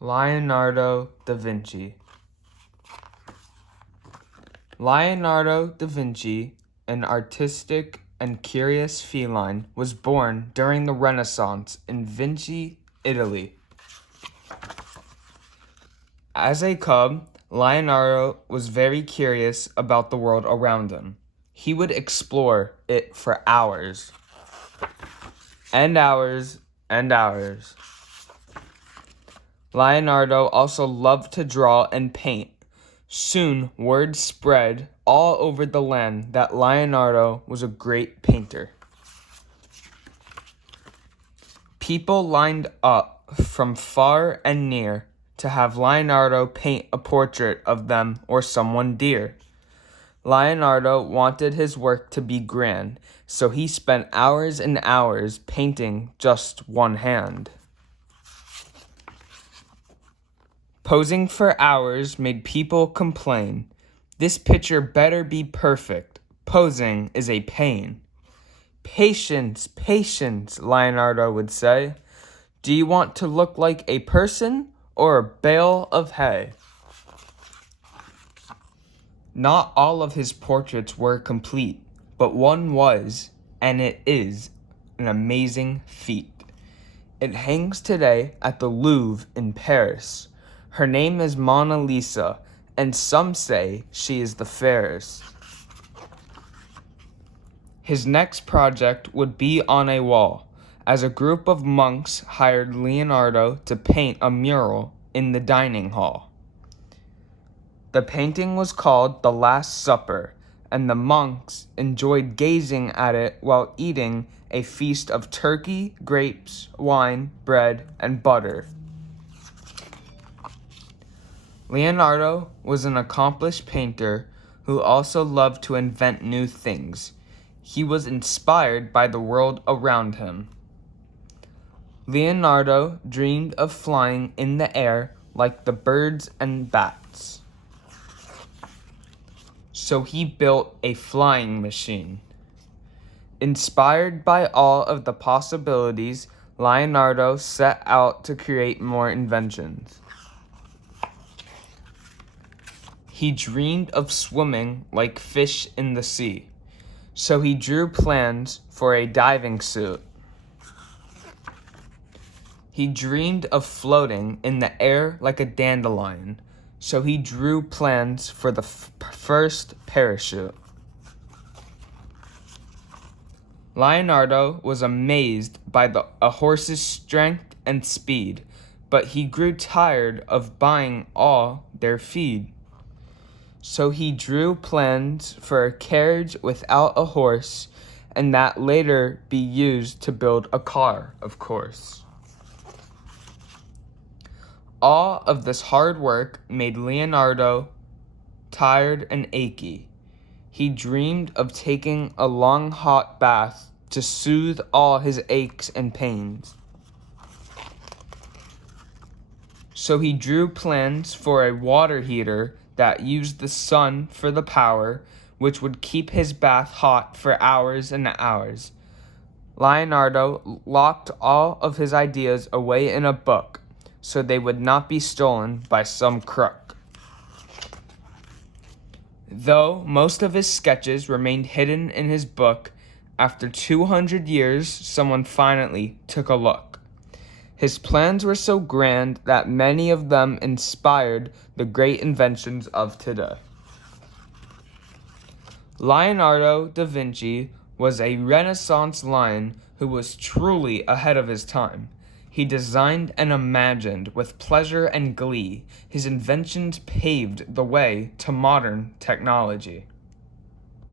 Lionardo da Vinci. Lionardo da Vinci, an artistic and curious feline, was born during the Renaissance in Vinci, Italy. As a cub, Lionardo was very curious about the world around him. He would explore it for hours and hours and hours. Lionardo also loved to draw and paint. Soon, word spread all over the land that Lionardo was a great painter. People lined up from far and near to have Lionardo paint a portrait of them or someone dear. Lionardo wanted his work to be grand, so he spent hours and hours painting just one hand. Posing for hours made people complain. This picture better be perfect. Posing is a pain. Patience, patience, Lionardo would say. Do you want to look like a person or a bale of hay? Not all of his portraits were complete, but one was, and it is, an amazing feat. It hangs today at the Louvre in Paris. Her name is Mona Lisa, and some say she is the fairest. His next project would be on a wall, as a group of monks hired Leonardo to paint a mural in the dining hall. The painting was called The Last Supper, and the monks enjoyed gazing at it while eating a feast of turkey, grapes, wine, bread, and butter. Leonardo was an accomplished painter who also loved to invent new things. He was inspired by the world around him. Leonardo dreamed of flying in the air like the birds and bats. So he built a flying machine. Inspired by all of the possibilities, Leonardo set out to create more inventions. He dreamed of swimming like fish in the sea, so he drew plans for a diving suit. He dreamed of floating in the air like a dandelion, so he drew plans for the first parachute. Leonardo was amazed by a horse's strength and speed, but he grew tired of buying all their feed. So he drew plans for a carriage without a horse, and that later be used to build a car, of course. All of this hard work made Leonardo tired and achy. He dreamed of taking a long hot bath to soothe all his aches and pains. So he drew plans for a water heater that used the sun for the power, which would keep his bath hot for hours and hours. Leonardo locked all of his ideas away in a book, so they would not be stolen by some crook. Though most of his sketches remained hidden in his book, after 200 years, someone finally took a look. His plans were so grand that many of them inspired the great inventions of today. Leonardo da Vinci was a Renaissance lion who was truly ahead of his time. He designed and imagined with pleasure and glee. His inventions paved the way to modern technology.